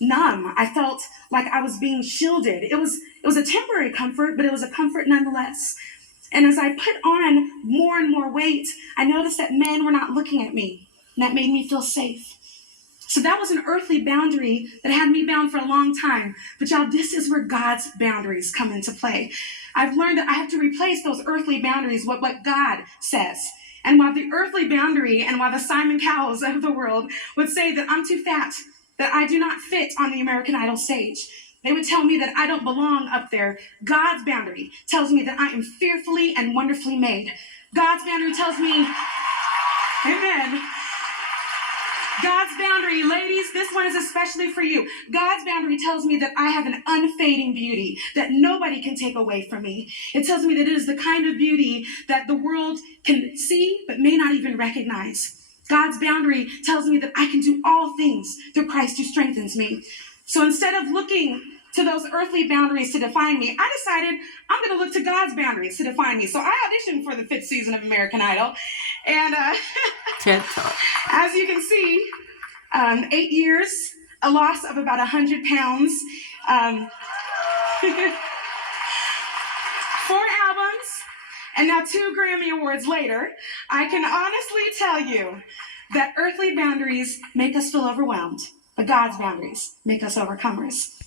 numb. I felt like I was being shielded. It was a temporary comfort, but it was a comfort nonetheless. And as I put on more and more weight, I noticed that men were not looking at me, and that made me feel safe. So that was an earthly boundary that had me bound for a long time. But y'all, this is where God's boundaries come into play. I've learned that I have to replace those earthly boundaries with what God says. And while the earthly boundary and while the Simon Cowells of the world would say that I'm too fat, that I do not fit on the American Idol stage, they would tell me that I don't belong up there. God's boundary tells me that I am fearfully and wonderfully made. God's boundary tells me, amen. God's boundary, ladies, this one is especially for you. God's boundary tells me that I have an unfading beauty that nobody can take away from me. It tells me that it is the kind of beauty that the world can see but may not even recognize. God's boundary tells me that I can do all things through Christ who strengthens me. So instead of looking to those earthly boundaries to define me, I decided I'm going to look to God's boundaries to define me. So I auditioned for the 5th season of American Idol. And as you can see, 8 years, a loss of about 100 pounds, 4 albums, and now 2 Grammy Awards later, I can honestly tell you that earthly boundaries make us feel overwhelmed, but God's boundaries make us overcomers.